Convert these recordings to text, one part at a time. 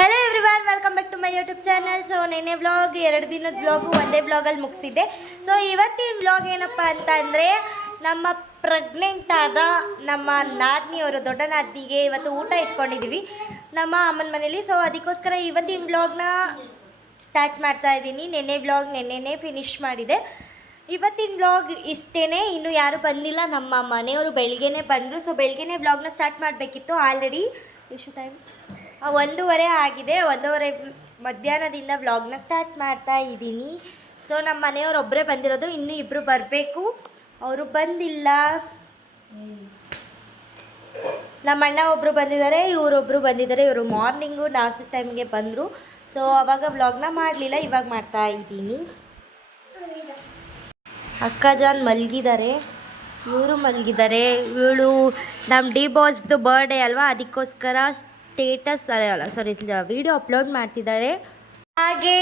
Hello everyone, welcome back to my YouTube channel. So ನೆನ್ನೆ vlog 2 ದಿನದ vlog ಒಂದೇ ವ್ಲಾಗಲ್ಲಿ ಮುಗಿಸಿದ್ದೆ. ಸೊ ಇವತ್ತಿನ ವ್ಲಾಗ್ ಏನಪ್ಪ ಅಂತ ಅಂದರೆ, ನಮ್ಮ ಪ್ರೆಗ್ನೆಂಟ್ ಆದ ನಮ್ಮ ನಾದಿನಿಯವರು, ದೊಡ್ಡ ನಾದಿನಿಗೆ ಇವತ್ತು ಊಟ ಇಟ್ಕೊಂಡಿದ್ದೀವಿ ನಮ್ಮ ಅಮ್ಮನ ಮನೇಲಿ. ಸೊ ಅದಕ್ಕೋಸ್ಕರ ಇವತ್ತಿನ ವ್ಲಾಗ್ನ ಸ್ಟಾರ್ಟ್ ಮಾಡ್ತಾ ಇದ್ದೀನಿ. ನೆನ್ನೆ ವ್ಲಾಗ್ ನೆನ್ನೆನೇ ಫಿನಿಶ್ ಮಾಡಿದೆ. ಇವತ್ತಿನ ವ್ಲಾಗ್ ಇಷ್ಟೇ. ಇನ್ನೂ ಯಾರೂ ಬಂದಿಲ್ಲ, ನಮ್ಮ ಮನೆಯವರು ಬೆಳಗ್ಗೆನೇ ಬಂದರು. ಸೊ ಬೆಳಗ್ಗೆನೇ ವ್ಲಾಗ್ನ ಸ್ಟಾರ್ಟ್ ಮಾಡಬೇಕಿತ್ತು. ಆಲ್ರೆಡಿ ಎಷ್ಟು ಟೈಮ್ 1:30 ಆಗಿದೆ. 1:30 ಮಧ್ಯಾಹ್ನದಿಂದ ವ್ಲಾಗ್ನ ಸ್ಟಾರ್ಟ್ ಮಾಡ್ತಾ ಇದ್ದೀನಿ. ಸೊ ನಮ್ಮ ಮನೆಯವರು ಒಬ್ಬರೇ ಬಂದಿರೋದು, ಇನ್ನೂ ಇಬ್ಬರು ಬರಬೇಕು, ಅವರು ಬಂದಿಲ್ಲ. ನಮ್ಮ ಅಣ್ಣ ಒಬ್ಬರು ಬಂದಿದ್ದಾರೆ, ಇವರೊಬ್ಬರು ಬಂದಿದ್ದಾರೆ. ಇವರು ಮಾರ್ನಿಂಗು ನಾಷ್ಟ ಟೈಮ್ಗೆ ಬಂದರು. ಸೊ ಆವಾಗ ವ್ಲಾಗ್ನ ಮಾಡಲಿಲ್ಲ, ಇವಾಗ ಮಾಡ್ತಾ ಇದ್ದೀನಿ. ಅಕ್ಕ ಜಾನ್ ಮಲಗಿದ್ದಾರೆ, ಇವರು ಮಲಗಿದ್ದಾರೆ. ಇವಳು ನಮ್ಮ ಡಿ ಬಾಸ್ದು ಬರ್ಡೇ ಅಲ್ವಾ, ಅದಕ್ಕೋಸ್ಕರ ಸ್ಟೇಟಸ್ ವಿಡಿಯೋ ಅಪ್ಲೋಡ್ ಮಾಡ್ತಿದ್ದಾರೆ. ಹಾಗೆ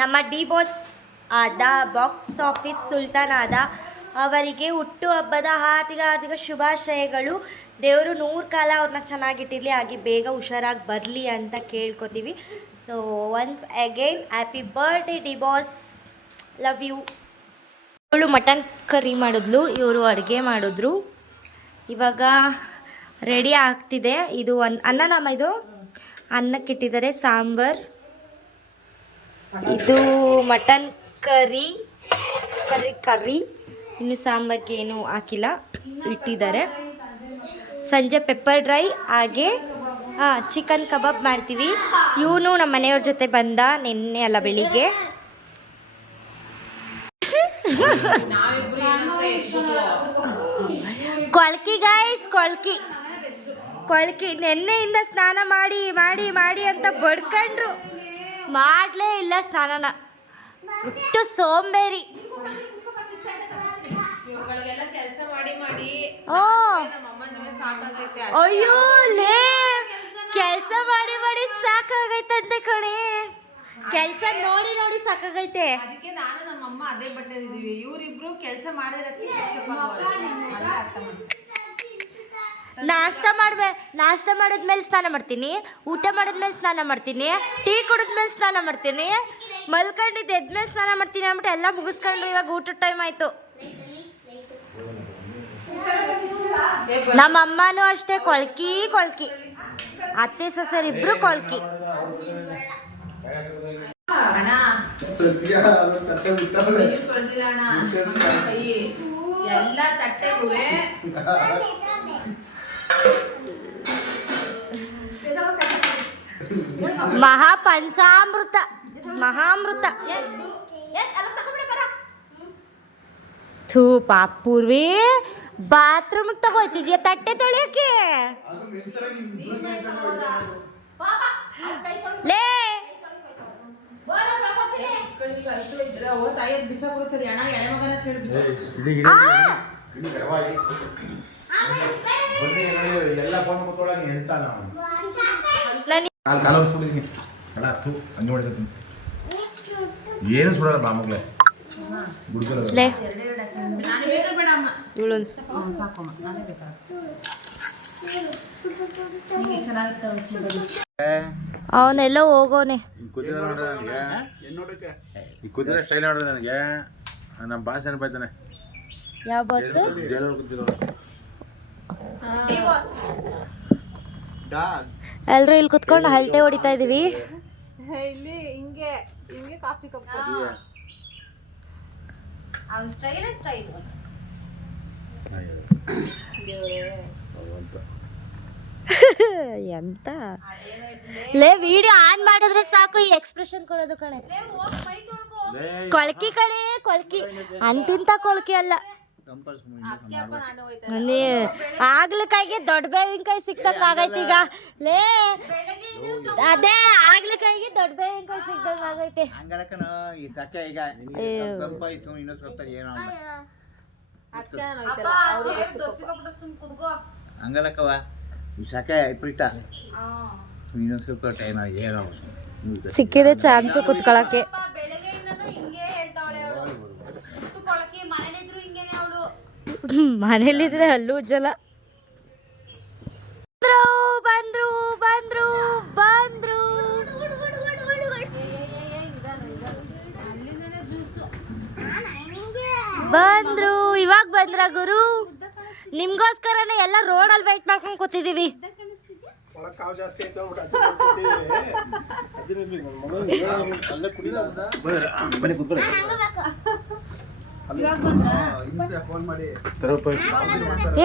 ನಮ್ಮ ಡಿ ಬಾಸ್ ಆದ ಬಾಕ್ಸ್ ಆಫೀಸ್ ಸುಲ್ತಾನ್ ಆದ ಅವರಿಗೆ ಹುಟ್ಟುಹಬ್ಬದ ಹಾರ್ದಿಕ ಶುಭಾಶಯಗಳು. ದೇವರು 100 ಕಾಲ ಅವ್ರನ್ನ ಚೆನ್ನಾಗಿಟ್ಟಿರಲಿ, ಹಾಗೆ ಬೇಗ ಹುಷಾರಾಗಿ ಬರಲಿ ಅಂತ ಕೇಳ್ಕೊತೀವಿ. So once again happy birthday D boss, love you. ಇವಳು ಮಟನ್ ಕರಿ ಮಾಡಿದ್ಲು, ಇವರು ಅಡುಗೆ ಮಾಡಿದ್ರು. ಇವಾಗ ರೆಡಿ ಆಗ್ತಿದೆ. ಇದು ಅನ್ನನಮ್ಮ, ಇದು ಅನ್ನಕ್ಕಿಟ್ಟಿದ್ದಾರೆ. ಸಾಂಬಾರ್, ಇದು ಮಟನ್ ಕರಿ. ಇನ್ನು ಸಾಂಬಾರ್ಗೆ ಏನು ಹಾಕಿಲ್ಲ, ಇಟ್ಟಿದ್ದಾರೆ. ಸಂಜೆ ಪೆಪ್ಪರ್ ಡ್ರೈ ಹಾಗೆ ಚಿಕನ್ ಕಬಾಬ್ ಮಾಡ್ತೀವಿ. ಇವನು ನಮ್ಮ ಮನೆಯವ್ರ ಜೊತೆ ಬಂದ ನಿನ್ನೆ ಅಲ್ಲ ಬೆಳಿಗ್ಗೆ. ಕೊಳ್ಕಿ ಗೈಸ್, ಕೊಳ್ಕಿ ನೆನ್ನೆಯಿಂದ ಸ್ನಾನ ಮಾಡಿ ಮಾಡಿ ಮಾಡಿ ಅಂತ ಬಡ್ಕೊಂಡ್ರು, ಮಾಡಲೇ ಇಲ್ಲ ಸ್ನಾನನ. ಒಟ್ಟು ಸೋಂಬೇರಿ. ಅಯ್ಯೋ ಲೇ, ಕೆಲಸ ಮಾಡಿ ಮಾಡಿ ಸಾಕಾಗೈತಂತೆ ಕಣೆ. ಕೆಲಸ ನೋಡಿ ನೋಡಿ ಸಾಕಾಗೈತೆ. ಅದಕ್ಕೆ ನಾನು ನಮ್ಮ ಅಮ್ಮ ಅದೇ ಬಟ್ಟೆ ಇದೀವಿ. ಇವರಿಬ್ರು ಕೆಲಸ ಮಾಡಿರೋದಕ್ಕೆ ನಾಷ್ಟ ಮಾಡಿದ್ಮೇಲೆ ಸ್ನಾನ ಮಾಡ್ತೀನಿ, ಊಟ ಮಾಡಿದ್ಮೇಲೆ ಸ್ನಾನ ಮಾಡ್ತೀನಿ, ಟೀ ಕುಡಿದ್ಮೇಲೆ ಸ್ನಾನ ಮಾಡ್ತೀನಿ, ಮಲ್ಕೊಂಡಿದ್ದು ಎದ್ಮೇಲೆ ಸ್ನಾನ ಮಾಡ್ತೀನಿ ಅಂದ್ಬಿಟ್ಟು ಎಲ್ಲ ಮುಗಿಸ್ಕೊಂಡು ಇವಾಗ ಊಟದ ಟೈಮ್ ಆಯಿತು. ನಮ್ಮ ಅಮ್ಮನೂ ಅಷ್ಟೇ ಕೊಳ್ಕಿ. ಅತ್ತೆ ಸೊಸೆರಿಬ್ರು ಕೊಳ್ಕಿ. ಎಲ್ಲ ತಟ್ಟೆಗೂ ಮಹಾಪಂಚಾಮೃತ, ಮಹಾಮೃತ. ಥೂ ಪಾಪೂರ್ವಿ, ಬಾತ್ರೂಮಿಗೆ ತಗೋತಿದ್ಯಾ ತಟ್ಟೆ ತೊಳೆಯೋಕೆ? ಲೇ ಏನು ಸುಡಲ್ಲ ಬಾಮಗ್ಲೆ ಅವನೆಲ್ಲ ಹೋಗೋನೆ. ಕೂತಿರೋ ಸ್ಟೈಲ್ ನೋಡ್ರಿ ನನಗೆ. ನಮ್ಮ ಬಾಸ್ ನೆನಪಾಯ್ತಾನೆ. ಯಾವ ಬಾಸ್? ಎಲ್ರು ಇಲ್ಲಿ ಕುತ್ಕೊಂಡು ಹಲ್ಟೆ ಹೊಡಿತಾ ಇದೀವಿ. ಇಲ್ಲಿ ಹಿಂಗೆ ಕಾಫಿ ಕಪ್ ಅವನ್ ಸ್ಟೈಲ್ ಎಂತ ಲೇ, ವಿಡಿಯೋ ಆನ್ ಮಾಡಿದ್ರೆ ಸಾಕು ಈ ಎಕ್ಸ್ಪ್ರೆಷನ್ ಕೊಡೋದು ಕಣೆ. ಕೊಳ್ಕಿ ಕಣೆ, ಕೊಳ್ಕಿ. ಅಂತಿಂತ ಕೊಳ್ಕಿ ಅಲ್ಲ. ಆಗ್ಲಕಾಯಿಗೆ ದೊಡ್ಡ ಬೇವಿನಕಾಯಿ ಸಿಕ್ತಂಗ ಆಗೈತಿ ಈಗ. ಲೇ ಅದೇ ಆಗ್ಲಕಾಯಿಗೆ ದೊಡ್ಡ ಬೇವಿನಕಾಯಿ ಸಿಕ್ತಂಗ ಆಗೈತೆ. ಹಂಗಲಕ್ಕವ ಸಕೆ ಇಪ್ರಿಟ ಇನ್ನೊಂದು ಸ್ವಲ್ಪ ಟೈಮ್ ಏನೋ ಸಿಕ್ಕಿದೆ ಚಾನ್ಸು ಕುತ್ಕೊಳಕ್ಕೆ. ಮನೇಲಿದ್ರೆ ಅಲ್ಲೂ ಜಲ. ಬಂದ್ರು ಬಂದ್ರು ಬಂದ್ರು ಬಂದ್ರು ಬಂದ್ರು, ಇವಾಗ ಬಂದ್ರ ಗುರು? ನಿಮ್ಗೋಸ್ಕರನೇ ಎಲ್ಲ ರೋಡಲ್ಲಿ ವೆಯ್ಟ್ ಮಾಡ್ಕೊಂಡು ಕೂತಿದೀವಿ.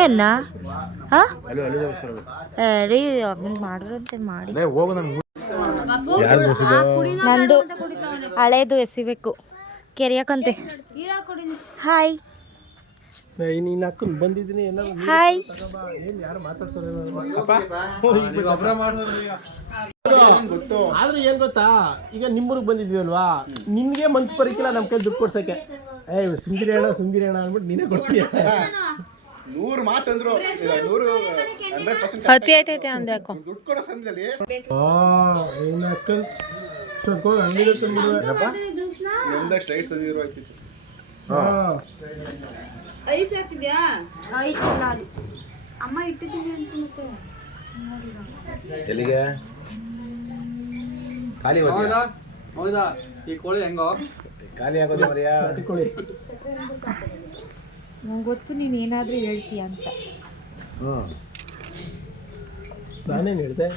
ಏನ ರೀ ಮಾಡ್ರಂತೆ ಮಾಡಿ. ನಂದು ಹಳೇದು ಎಸಿಬೇಕು ಕೆರಿಯಕಂತೆ. Hi hi. ಆದ್ರೆ ಏನ್ ಗೊತ್ತಾ, ಈಗ ನಿಮ್ಮೂರಿಗೆ ಬಂದಿದ್ವಿ ಅಲ್ವಾ, ನಿನ್ಗೆ ಮನ್ಸು ಬರಕಿಲ್ಲ ನಮ್ ಕೈ ದುಡ್ಡು ಕೊಡ್ಸಕ್ಕೆ. ಸುಂದಿರಿ ಅಣ್ಣ ಅಂದ್ಬಿಟ್ಟು ನೀನೇ ಕೊಡ್ತೀಯ. 100 ಮಾತಂದ್ರು 100 ಅತಿ ಆಯ್ತೈತೆ ಅಂದ ಯಾಕೋ ದುಡ್ಡು ಕೊಡೋ ಸಮಯದಲ್ಲಿ ನೆಮ್ಮದಾಗ ಸ್ಟ್ರೈಟ್ಸ್ ತಂದಿದ್ರು ಆಗ್ತಿತ್ತು. ಐಸ್ ಹಾಕಿದ್ಯಾ? ಐಸ್ ಅಮ್ಮ ಇಟ್ಟಿದ್ದೀನಿ ಅಂತ ಮತ್ತೆ ಎಲ್ಲಿಗೆ ಖಾಲಿ ಹೌದಾ? ಈ ಕೋಳಿ ಹೆಂಗೋ ಖಾಲಿ ಆಗೋದು ಮರಿಯಾ? ನಂಗೆ ಗೊತ್ತು ನೀನು ಏನಾದರೂ ಹೇಳ್ತೀಯ ಅಂತ. ನಾನೇನು ಹೇಳಿದೆ?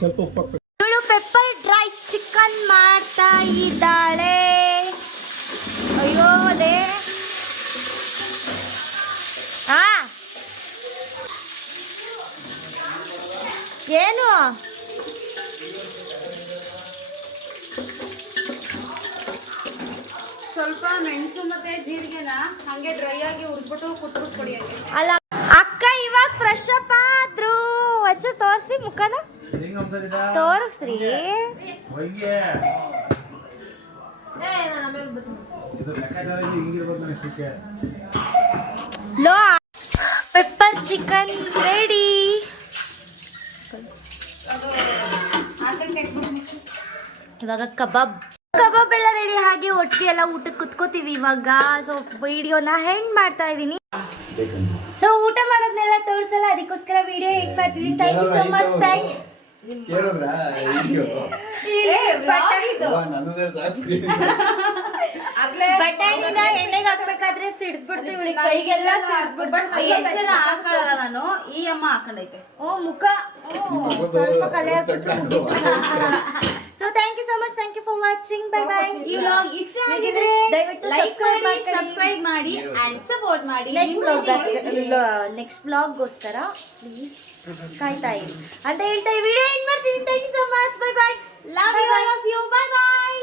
ಸ್ವಲ್ಪ ಉಪ್ಪು ಹಾಕ್ಬೇಕು. ಇವಳು ಪೆಪ್ಪರ್ ಡ್ರೈ ಚಿಕನ್ ಮಾಡ್ತಾ ಇದ್ದಾಳೆ. ಅಯ್ಯೋ ಅದೇ ಏನು ಸ್ವಲ್ಪ ಮೆಣಸು ಮತ್ತೆ ಜೀರಿಗೆನ ಹಂಗೆ ಡ್ರೈ ಆಗಿ ಹುರ್ಬಿಟ್ಟು ಕುಟ್ಬಿಟ್ಟು ಕೊಡಿಯಕ್ಕೆ. ಅಲ್ಲ ಅಕ್ಕ ಇವಾಗ ಫ್ರೆಶ್ ಅಪ್ ಆದ್ರು. ಅಜ್ಜ ತೋರಿಸಿ ಮುಖನ ತೋರಿಸ್ರಿ. ಲೋ ಪೆಪ್ಪರ್ ಚಿಕನ್ ರೆಡಿ. ಇವಾಗ ಕಬಾಬ್ ಎಲ್ಲ ರೆಡಿ. ಹಾಗೆ ಒಟ್ಟಿಗೆ ಎಲ್ಲ ಊಟಕ್ಕೆ ಕುತ್ಕೋತೀವಿ ಇವಾಗ. ಸೊ ವಿಡಿಯೋನ ಹೆಂಡ್ ಮಾಡ್ತಾ ಇದ್ದೀನಿ. ಸೊ ಊಟ ಮಾಡೋದ್ನೆಲ್ಲ ತೋರಿಸಲ್ಲ, ಅದಕ್ಕೋಸ್ಕರ ವಿಡಿಯೋ ಹೆಂಡ್ ಮಾಡ್ತೀನಿ. Thank you so much. ಬಟಾಣಿನ ಎಣ್ಣೆಗೆ ಹಾಕ್ಬೇಕಾದ್ರೆ ಸಿಡ್ಬಿಡ್ತೀವಿ, ಕೈಗೆಲ್ಲ ಎಷ್ಟೆಲ್ಲ ಹಾಕೊಳ್ಳಲ್ಲ ನಾನು. ಈ ಅಮ್ಮ ಹಾಕೊಂಡೈತೆ. ಓ ಮುಖ ಸ್ವಲ್ಪ ಕಲೆ. So thank you so much. Thank you for watching. Bye bye. ಈ ವ್ಲಾಗ್ ಇಷ್ಟ ಆಗಿದ್ರೆ ದಯವಿಟ್ಟು ಲೈಕ್ ಮಾಡಿ, ಸಬ್ಸ್ಕ್ರೈಬ್ ಮಾಡಿ ಅಂಡ್ ಸಪೋರ್ಟ್ ಮಾಡಿ. ನೆಕ್ಸ್ಟ್ ವ್ಲಾಗ್ಗೋಸ್ಕರ ಪ್ಲೀಸ್ ಕಾಯ್ತಾ ಇರಿ ಅಂತ ಹೇಳ್ತಾ ಈ ವಿಡಿಯೋ ಎಂಡ್ ಮಾಡ್ತೀನಿ. Thank you so much. Bye bye. Love you all of you. Bye bye.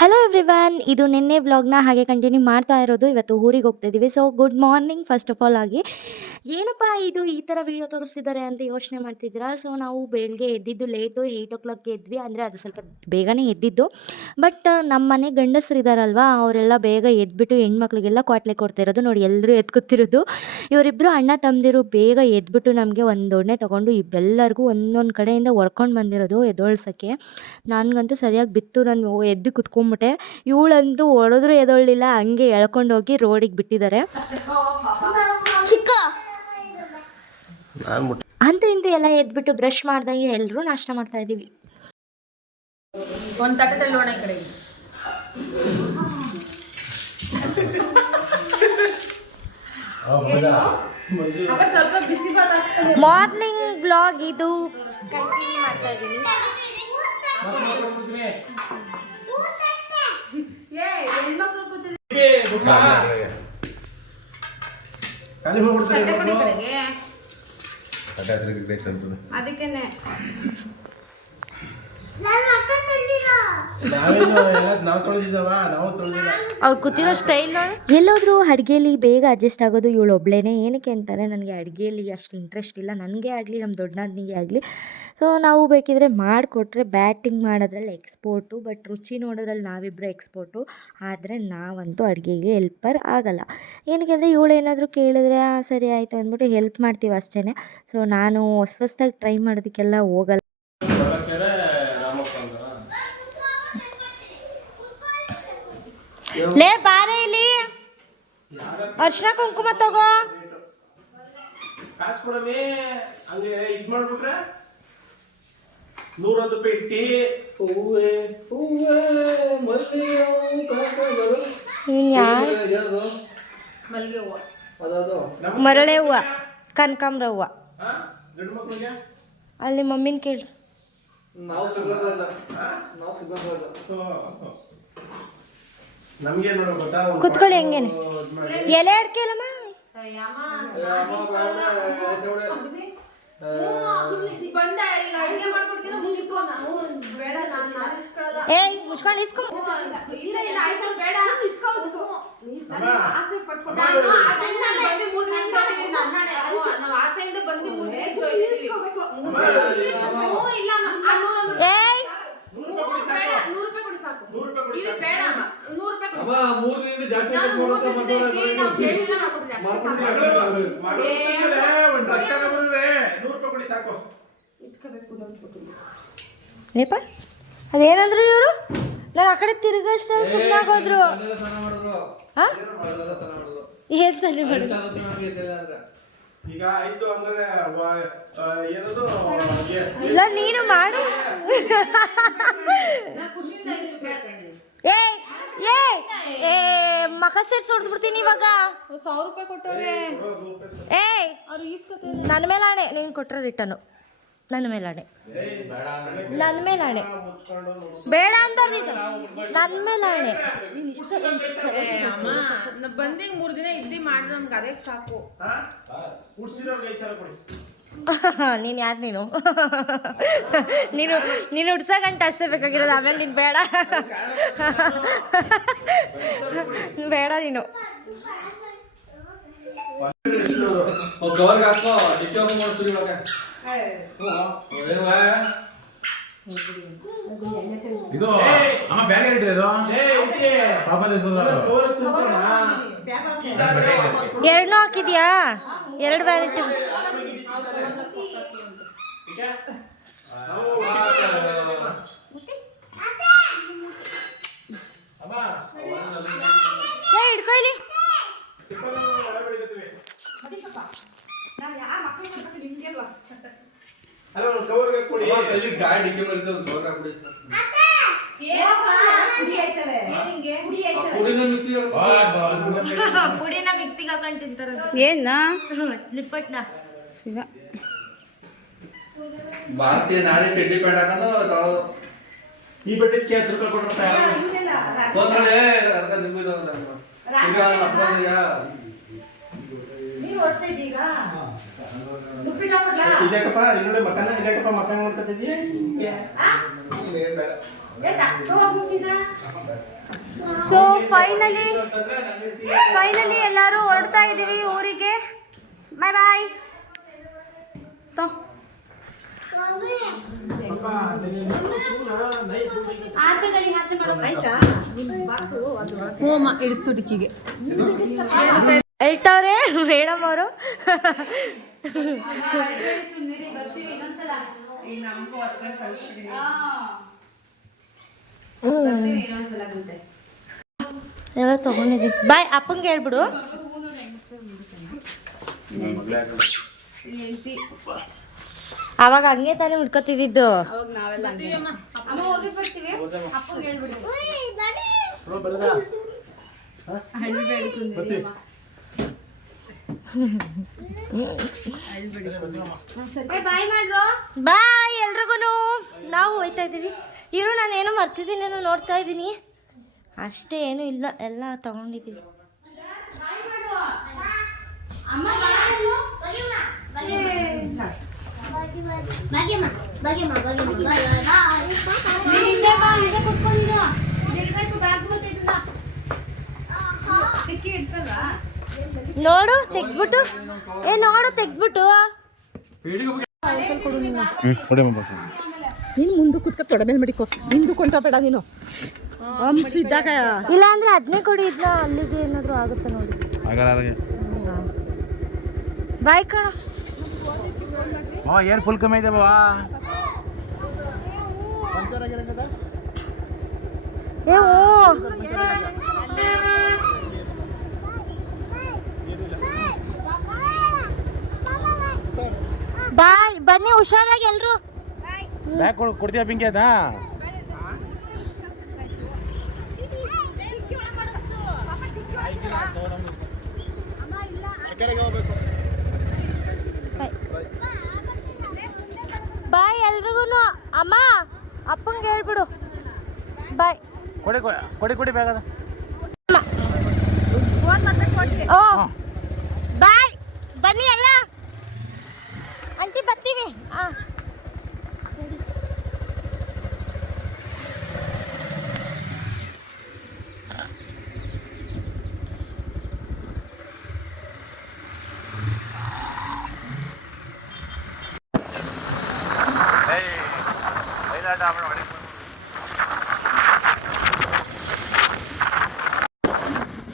Hello everyone, ಇದು ನಿನ್ನೆ ವ್ಲಾಗ್ನ ಹಾಗೆ ಕಂಟಿನ್ಯೂ ಮಾಡ್ತಾ ಇರೋದು. ಇವತ್ತು ಊರಿಗೆ ಹೋಗ್ತಾ ಇದ್ದೀವಿ. So good morning first of all ಆಗಿ. ಏನಪ್ಪ ಇದು ಈ ಥರ ವೀಡಿಯೋ ತೋರಿಸ್ತಿದ್ದಾರೆ ಅಂತ ಯೋಚನೆ ಮಾಡ್ತಿದ್ದೀರಾ. ಸೊ ನಾವು ಬೆಳಗ್ಗೆ ಎದ್ದಿದ್ದು ಲೇಟು, 8 o'clock ಎದ್ವಿ. ಅಂದರೆ ಅದು ಸ್ವಲ್ಪ ಬೇಗನೆ ಎದ್ದಿದ್ದು. ಬಟ್ ನಮ್ಮ ಮನೆ ಗಂಡಸರಿದ್ದಾರಲ್ವ, ಅವರೆಲ್ಲ ಬೇಗ ಎದ್ಬಿಟ್ಟು ಹೆಣ್ಮಕ್ಳಿಗೆಲ್ಲ ಕ್ವಾಟ್ಲೆ ಕೊಡ್ತಿರೋದು ನೋಡಿ. ಎಲ್ಲರೂ ಎದ್ಕೊತಿರೋದು ಇವರಿಬ್ಬರು ಅಣ್ಣ ತಮ್ಮದಿರು. ಬೇಗ ಎದ್ಬಿಟ್ಟು ನಮಗೆ ಒಂದು ದೊಣ್ಣೆ ತೊಗೊಂಡು ಇಬ್ಬೆಲ್ಲರಿಗೂ ಒಂದೊಂದು ಕಡೆಯಿಂದ ಹೊಡ್ಕೊಂಡು ಬಂದಿರೋದು ಎದೋಳ್ಸೋಕ್ಕೆ. ನನಗಂತೂ ಸರಿಯಾಗಿ ಬಿತ್ತು. ನಾನು ಎದ್ದು ಕುತ್ಕೊಂಡ್ಬಿಟ್ಟೆ. ಇವಳಂತೂ ಹೊಡೆದ್ರು ಎದೊಳ್ಳಿಲ್ಲ, ಹಂಗೆ ಎಳ್ಕೊಂಡೋಗಿ ರೋಡಿಗೆ ಬಿಟ್ಟಿದ್ದಾರೆ. ಚಿಕ್ಕ ಅಂತೂ ಇಂತೂ ಎಲ್ಲ ಎದ್ಬಿಟ್ಟು ಬ್ರಷ್ ಮಾಡ್ದಂಗೆ ಎಲ್ಲರೂ ನಾಷ್ಟ ಮಾಡ್ತಾ ಇದ್ದೀವಿ. ಒಂದು ತಟ್ಟದಲ್ಲಿ ನೋಡ ಕಡೆ ಅಪ್ಪ ಸ್ವಲ್ಪ ಬಿಸಿ ಬಾತ್ ಹಾಕ್ತಾರೆ. ಮಾರ್ನಿಂಗ್ ವ್ಲಾಗ್ ಇದು ಕಂಟಿನ್ಯೂ ಮಾಡ್ತಾ ಇದ್ದೀನಿ. ಹೆಣ್ಮಕ್ಳು ಕೂತಿದ್ರೆ ಅದಕ್ಕೇನೆ ಅವ್ಳು ಕೂತಿರೋ ಸ್ಟೈಲ್ ಎಲ್ಲೋದ್ರೂ ಅಡುಗೆಯಲ್ಲಿ ಬೇಗ ಅಡ್ಜಸ್ಟ್ ಆಗೋದು ಇವಳು ಒಬ್ಳೇನೆ. ಏನಕ್ಕೆ ಅಂತಾರೆ, ನನಗೆ ಅಡುಗೆಯಲ್ಲಿ ಅಷ್ಟು ಇಂಟ್ರೆಸ್ಟ್ ಇಲ್ಲ. ನನಗೆ ಆಗಲಿ ನಮ್ಮ ದೊಡ್ಡನಾದ್ನಿಗೆ ಆಗಲಿ. ಸೊ ನಾವು ಬೇಕಿದ್ರೆ ಮಾಡಿಕೊಟ್ರೆ ಬ್ಯಾಟಿಂಗ್ ಮಾಡೋದ್ರಲ್ಲಿ ಎಕ್ಸ್ಪೋರ್ಟು, ಬಟ್ ರುಚಿ ನೋಡೋದ್ರಲ್ಲಿ ನಾವಿಬ್ಬರು ಎಕ್ಸ್ಪೋರ್ಟು. ಆದರೆ ನಾವಂತೂ ಅಡುಗೆಗೆ ಹೆಲ್ಪರ್ ಆಗಲ್ಲ. ಏನಕ್ಕೆ ಅಂದರೆ ಇವಳು ಏನಾದರೂ ಕೇಳಿದ್ರೆ ಸರಿ ಆಯಿತು ಅಂದ್ಬಿಟ್ಟು ಹೆಲ್ಪ್ ಮಾಡ್ತೀವಿ ಅಷ್ಟೇ. ಸೊ ನಾನು ಹೊಸ್ದಾಗಿ ಟ್ರೈ ಮಾಡೋದಕ್ಕೆಲ್ಲ ಹೋಗಲ್ಲ. ಲೇ ಬಾರೆ ಇಲ್ಲಿ, ಅರ್ಶಿನ ಕುಂಕುಮ ತಗೋ. ಕಾಸು ಕೊಡಮೇ ಹಂಗೆ ಇದು ಮಾಡ್ಬಿಟ್ರೆ 100 ರೂಪಾಯಿ ಇಟ್ಟು ಹೂವೇ ಹೂವೇ ಮಲ್ಲಿಗೆ ಹೂವು ಕನಕಾಂಬರ. ಇವ್ನು ಯಾರು? ಯಾರು? ಮಲ್ಲಿಗೆ ಹೂವು. ಅದದು ಮರಳೆ ಹೂವು, ಕನಕಾಂಬ್ರ ಹೂವು. ಗಂಡು ಮಕ್ಕಳಿಗೆ ಅಲ್ಲಿ ಮಮ್ಮಿನ ಕೇಳಿ. ನಾವು ಸಿಗೋದಲ್ಲ, ನಾವು ಸಿಗೋದಲ್ಲ. ನಮ್ಗೆ ನೋಡೋ ಗೊತ್ತಾ, ಕುತ್ಕೊಳ್ಳಿ ಹೆಂಗೇನೆ ಎಲೆ ಅಡ್ಕೆಲ್ಲಮ್ಮ. ಬಂದ ಈಗ ಅಡಿಗೆ ಮಾಡ್ಕೊಡ್ತೀರ ಮುಗಿತು. ನಾವು ಬೇಡ, ನಾನು ಆರಿಸ್ಕೊಳ್ಳಲ್ಲ. ಏಯ್ ಮುಚ್ಕೊಂಡು ಇಸ್ಕೊ. ಇಲ್ಲ ಇಲ್ಲ ಆಯ್ತು ಬೇಡ. ನಾನು ಆಸೆಯಿಂದ ಬಂದು ಮುಂದೆ ನನ್ನನೆ ನಾವು ಆಸೆಯಿಂದ ಬಂದು ಮುಂದೆ ಹೋಯ್ತೀವಿ. ಇಲ್ಲ ಏಯ್ 100 ರೂಪಾಯಿ ಕೊಡಿ ಸಾಕು. ಇದು ಬೇಡ ಅಮ್ಮ, 100 ರೂಪಾಯಿ ಕೊಡಿ. ಅಮ್ಮ 3 ದಿನದಿಂದ ಜಾಸ್ತಿ ನಾನು ಕೊಡ್ತಾ ನಾವು ಕೇಳಿಲ್ಲ ಮಾಡ್ಕೊಡ್ತೀನಿ ಒಂದು ಡ್ರೆಸ್ ತಗೊಂಡ್ರೆ 100 ರೂಪಾಯಿ ಕೊಡಿ ಸಾಕು. ಲೇಪ ಅದೇನಂದ್ರು ಇವರು? ನಾನು ಆ ಕಡೆ ತಿರುಗಷ್ಟ ಸುಮ್ಮನಾಗೋದ್ರು. ಸ್ನಾನ ಮಾಡಿದ್ರು. ಹಾ ಅದೆಲ್ಲ ಸ್ನಾನ ಮಾಡಿದ್ರು. ಏನ್ ಸರಿ ಮಾಡಿದ್ರು? ಈಗ ಆಯ್ತು ಅಂದ್ರೆ ಏನದು ಇಲ್ಲ ನೀನು ಮಾಡು. ಖುಷಿಯಿಂದ ಇದು ಕೇಳ್ತೀನಿ. ಏಯ್ ಏಯ್ ಏ ಮಕ ಸೇರ್ಸಿ ಹೊಡೆದ್ಬಿಡ್ತೀನಿ ಇವಾಗ. 100 ರೂಪಾಯಿ ಕೊಟ್ಟವ್ರೆ. ಏಯ್ ಅವ್ರು ಈಸ್ಕೊತಾರೆ. ನನ್ನ ಮೇಲೆ ಆಣೆ, ನೀನು ಕೊಟ್ಟರೆ ರಿಟರ್ನು. ನನ್ನ ಮೇಲೆ ಆಣೆ, ನನ್ನ ಮೇಲೆ ಆಣೆ. ಬೇಡ ಅಂತಾರ್ದಿದ್ದು, ನನ್ನ ಮೇಲೆ ಆಣೆ. ಅಮ್ಮ ನಾ ಬಂದಿ 3 ದಿನ ಇದ್ದಿ ಮಾಡಿ ನಮ್ಗೆ ಅದೇ ಸಾಕು. ಉಡ್ಸಿರೋರ್ಗೆ 5 ಸಾವಿರ ಕೊಡಿ. ನೀನು ಯಾರು ನೀನು? ನೀನು ಉಡ್ಸಗಂಟ ಅಷ್ಟೇ ಬೇಕಾಗಿರೋದು. ಆಮೇಲೆ ನೀನು ಬೇಡ ಬೇಡ ನೀನು. ಕವರ್ಗೆ ಹಾಕೋ, ಡಿಕ್ಕಿ ಓಪನ್ ಮಾಡ್ತೀರಿ ಇವಾಗ. ಇದು ಅಮ್ಮ ಬ್ಯಾಗ್ ಇಟ್ಟಿರೋದು ಎರಡನ್ನೂ ಹಾಕಿದ್ಯಾ? 2 ವ್ಯಾನಿಟಿ. ಹಿಡ್ಕೊ ಇಲ್ಲಿ. ಅಲ್ಲ ಒಂದು ಕವರ್ಗೆ ಕೊಡಿ. ಕೈಲಿ ಗಾಯ ಡಿಕ್ಕಿ ಮಾಡಿದ್ರೆ ಒಂದು ಕವರ್ಗೆ ಹಾಕ್ಬಿಡಿ. ಪುಡಿನ ಮಿಕ್ಸಿಗೆ ಪುಡಿನ ಮಿಕ್ಸಿಗೆ ಹಾಕೊಂಡು ತಿಂತಾರ. ಏನ ಲಿಪ್ಪಟ್ನ ಭಾರತೀಯ ನಾರಿ ಚಡ್ಡಿ ಪ್ಯಾಂಟ್ ಹಾಕೊಂಡು ತಗೊಳ್ಳೋದು. ಈ ಬಟ್ಟೆಗೆ 10 ರೂಪಾಯಿ ಕೊಟ್ರೆ ಹೋದ್ರೆ ಅರ್ಧ ನಿಂಬಿದು ಈಗ ಮಕ್ಕಳಿಗೆ ಇದಕ್ಕಪ್ಪ ಇನ್ನೊಂದು ಮಕ್ಕನ ಇದಕ್ಕಪ್ಪ ಮಕ್ಕನ ನೋಡ್ಕೊತಿದ್ದೀಯ. ಸೊ ಫೈನಲಿ ಎಲ್ಲರೂ ಹೊರಡ್ತಾ ಇದ್ದೀವಿ ಊರಿಗೆ. ಬಾಯ್ ಬಾಯ್. ಹೋಮ ಇಡಿಸ್ತು ಡಿಕ್ಕಿಗೆ. ಹೇಳ್ತಾವ್ರೆ ಮೇಡಮ್ ಅವರು. ಎಲ್ಲ ತಗೊಂಡಿದ್ದೀವಿ. ಬಾಯ್ ಅಪ್ಪಂಗೆ ಹೇಳ್ಬಿಡು. ಅವಾಗ ಹಂಗೆ ತಾನೇ ಉಳ್ಕೊತಿದ್ದು. ಬಾಯ್ ಎಲ್ರಿಗೂ. ನಾವು ಹೋಯ್ತಾ ಇದ್ದೀವಿ. ಇರು ನಾನೇನೋ ಮರ್ತಿದ್ದೀನೇನೋ ನೋಡ್ತಾ ಇದ್ದೀನಿ ಅಷ್ಟೇ, ಏನೂ ಇಲ್ಲ, ಎಲ್ಲ ತಗೊಂಡಿದ್ದೀವಿ. ನೋಡು ತೆಗ್ದ್ಬಿಟ್ಟು, ನೋಡು ತೆಗ್ದ್ಬಿಟ್ಟು. ನೀನು ಮುಂದೆ ಕುತ್ಕ ತೊಡ ಮೇಲೆ ಮಡಿಕೋ, ಹಿಂದಕ್ಕೆ ಕೊಂಟೋಬೇಡ ನೀನು. ಇದ್ದಾಗ ಇಲ್ಲ ಅಂದ್ರೆ ಅದನ್ನೇ ಕೊಡಿ, ಇದನ್ನ ಅಲ್ಲಿಗೆ ಏನಾದರೂ ಆಗುತ್ತೆ ನೋಡಿ. ಬಾಯ್ ಕಣ. ಏನು ಫುಲ್ ಕಮ್ಮಿ ಇದೆ ಬಾವಾ. ಬಾಯ್ ಬನ್ನಿ ಹುಷಾರಾಗಿ ಎಲ್ರು. ಬ್ಯಾಗ್ ಕೊಡ್ತೀಯಾ ಪಿಂಕಿ ಅದಾ? ಕೆರೆಗೆ ಹೋಗ್ಬೇಕು. ಬಾಯ್ ಎಲ್ರಿಗೂ. ಅಮ್ಮ ಅಪ್ಪಂಗೆ ಹೇಳ್ಬಿಡು ಬಾಯ್. ಕೊಡಿ ಕೊಡಿ ಕೊಡಿ ಬೇಗ ಓ ಬಾಯ್. ಬನ್ನಿ ಎಲ್ಲ ಆಂಟಿ ಬರ್ತೀವಿ. ಹಾಂ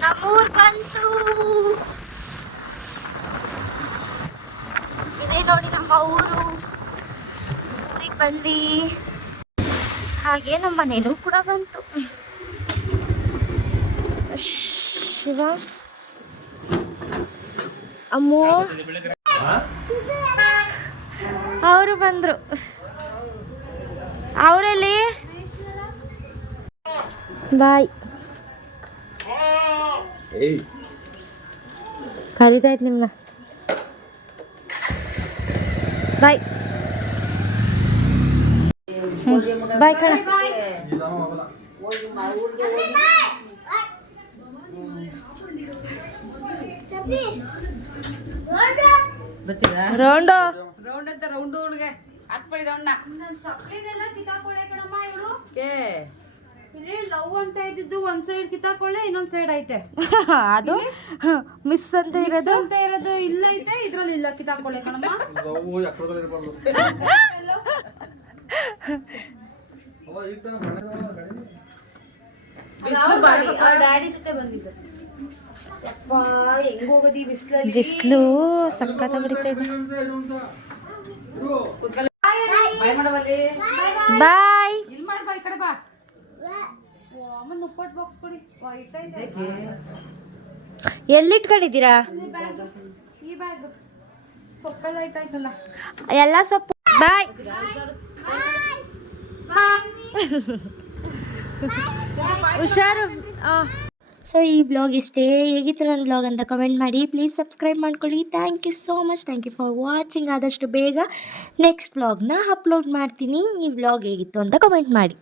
ನಮ್ಮೂರ್ ಬಂತು. ಇದೇ ನೋಡಿ ನಮ್ಮ ಊರು. ಊರಿಗೆ ಬಂದ್ವಿ. ಹಾಗೆ ನಮ್ಮ ಮನೇನೂ ಕೂಡ ಬಂತು. ಶಿವ ಅಮ್ಮು ಅವರು ಬಂದ್ರು. ಅವರಲ್ಲಿ ಬಾಯ್ ಕರೀತಾಯ್ತು ನಿಮ್ಮನ್ನ. ಬಾಯ್ ಬಾಯ್ ಕಣ. ರೌಂಡು ಚಪ್ಲಿದೆಲ್ಲ ಕಿತ್ತಾಕೊಳ್ಳೆ ಕಣಮ್ಮ ಇವಳು. ಇಲ್ಲಿ ಲವ್ ಅಂತ ಇದ್ದಿದ್ದು ಒಂದ್ ಸೈಡ್ ಕಿತ್ತಾಕೊಳ್ಳೆ, ಇನ್ನೊಂದ್ ಸೈಡ್ ಐತೆ. ಅದು ಮಿಸ್ ಅಂತ ಇರೋದು. ಅಂತ ಇರೋದು ಇಲ್ಲ ಐತೆ, ಇದ್ರಲ್ಲಿ ಇಲ್ಲ. ಕಿತ್ತಾಕೊಳ್ಳೆ ಕಣಮ್ಮ. ಡ್ಯಾಡಿ ಜೊತೆ ಬಂದಿದ್ದು. ಹೆಂಗ್ ಹೋಗೋದಿ ಬಿಸ್ಲಲ್ಲಿ. ಬಿಸಿಲು ಸಖತ್ ಹೊಡಿತಾ ಇದೆ. ಬಾಯ್. ಎಲ್ಲಿಟ್ಕೊಂಡಿದ್ದೀರಾ? ಈ ಬ್ಯಾಗ್ ಸೊಪ್ಪೆಲ್ಲ ಇಟ್ಟಾಯ್ತಲ್ಲ. ಎಲ್ಲ ಸೊಪ್ಪು. ಬಾಯ್. ಹುಷಾರು. ಸೊ ಈ ಬ್ಲಾಗ್ ಇಷ್ಟೇ. ಹೇಗಿತ್ತು ನನ್ನ ಬ್ಲಾಗ್ ಅಂತ ಕಮೆಂಟ್ ಮಾಡಿ. ಪ್ಲೀಸ್ ಸಬ್ಸ್ಕ್ರೈಬ್ ಮಾಡ್ಕೊಳ್ಳಿ. Thank you so much. Thank you for watching. ಆದಷ್ಟು ಬೇಗ ನೆಕ್ಸ್ಟ್ ಬ್ಲಾಗ್ನ ಅಪ್ಲೋಡ್ ಮಾಡ್ತೀನಿ. ಈ ಬ್ಲಾಗ್ ಹೇಗಿತ್ತು ಅಂತ ಕಮೆಂಟ್ ಮಾಡಿ.